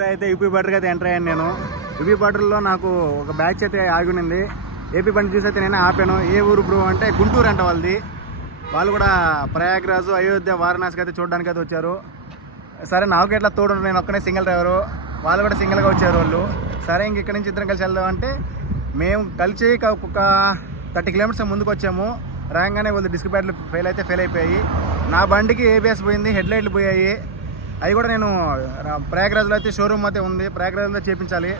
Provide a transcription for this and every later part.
ఇప్పుడే అయితే యూపీ బార్డర్కి అయితే ఎంటర్ అయ్యాను నేను. యూపీ బార్డర్లో నాకు ఒక బ్యాచ్ అయితే ఆగి ఉంది. ఏపీ బండి చూసి అయితే నేను ఆపాను. ఏ ఊరు బ్రో అంటే గుంటూరు అంట వాళ్ళది. వాళ్ళు కూడా ప్రయాగ్రాజు, అయోధ్య, వారణాసికి అయితే చూడడానికి అయితే వచ్చారు. సరే నాకు ఎట్లా తోడు, నేను ఒక్కనే సింగిల్ డ్రైవరు, వాళ్ళు కూడా సింగిల్గా వచ్చారు వాళ్ళు. సరే ఇంక ఇక్కడి నుంచి ఇద్దరం కలిసి వెళ్దామంటే మేము కలిసి ఒక 30 కిలోమీటర్స్ ముందుకు వచ్చాము. రాగానే వాళ్ళు డిస్క్ ప్యాడ్లు ఫెయిల్ అయిపోయాయి. నా బండికి ఏబిఎస్ పోయింది, హెడ్ లైట్లు పోయాయి. అవి కూడా నేను ప్రయాగ్రాజ్లో అయితే షోరూమ్ అయితే ఉంది, ప్రయాగ్రాజ్లో చేయించాలి.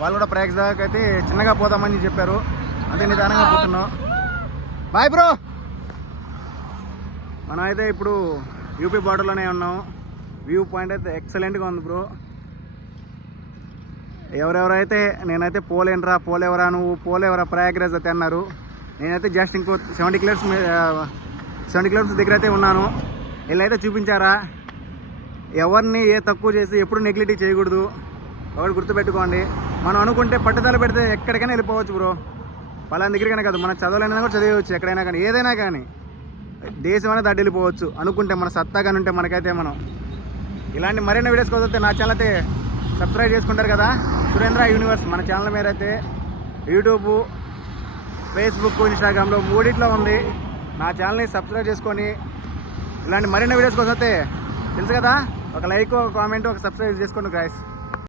వాళ్ళు కూడా ప్రయాగ్రాజ్ దాకా అయితే చిన్నగా పోదామని చెప్పారు. అంతే నిదానంగా పోతున్నాం. Bye bro. మనం అయితే ఇప్పుడు యూపీ బార్డర్లోనే ఉన్నాం. వ్యూ పాయింట్ అయితే ఎక్సలెంట్గా ఉంది బ్రో. ఎవరెవరైతే నేనైతే పోలేవరా నువ్వు పోలేవరా ప్రయాగ్రాజ్ అయితే అన్నారు. నేనైతే జస్ట్ ఇంకో 70 కిలోమీటర్స్ దగ్గర అయితే ఉన్నాను. వీళ్ళైతే చూపించారా, ఎవరిని ఏ తక్కువ చేసి ఎప్పుడు నెగ్లిటీ చేయకూడదు. ఒకటి గుర్తుపెట్టుకోండి, మనం అనుకుంటే పట్టుదల పెడితే ఎక్కడికైనా వెళ్ళిపోవచ్చు బ్రో. పలానా దగ్గరికైనా కాదు, మన చదవాలైనా కూడా చదివచ్చు, ఎక్కడైనా కానీ ఏదైనా కానీ దేశం అనేది దాటి వెళ్ళిపోవచ్చు అనుకుంటే, మన సత్తా కానీ ఉంటే మనకైతే. మనం ఇలాంటి మరిన్ని వీడియోస్ కోసం నా ఛానల్ అయితే సబ్స్క్రైబ్ చేసుకుంటారు కదా, సురేంద్ర యూనివర్స్ మన ఛానల్ మీద అయితే యూట్యూబ్, ఫేస్బుక్, ఇన్స్టాగ్రామ్లో మూడిట్లో ఉంది. నా ఛానల్ని సబ్స్క్రైబ్ చేసుకొని ఇలాంటి మరిన్ని వీడియోస్ కోసం అయితే తెలుసు కదా, ఒక లైక్, ఒక కామెంట్, ఒక సబ్స్క్రైబ్ చేసుకోండి గాయ్స్.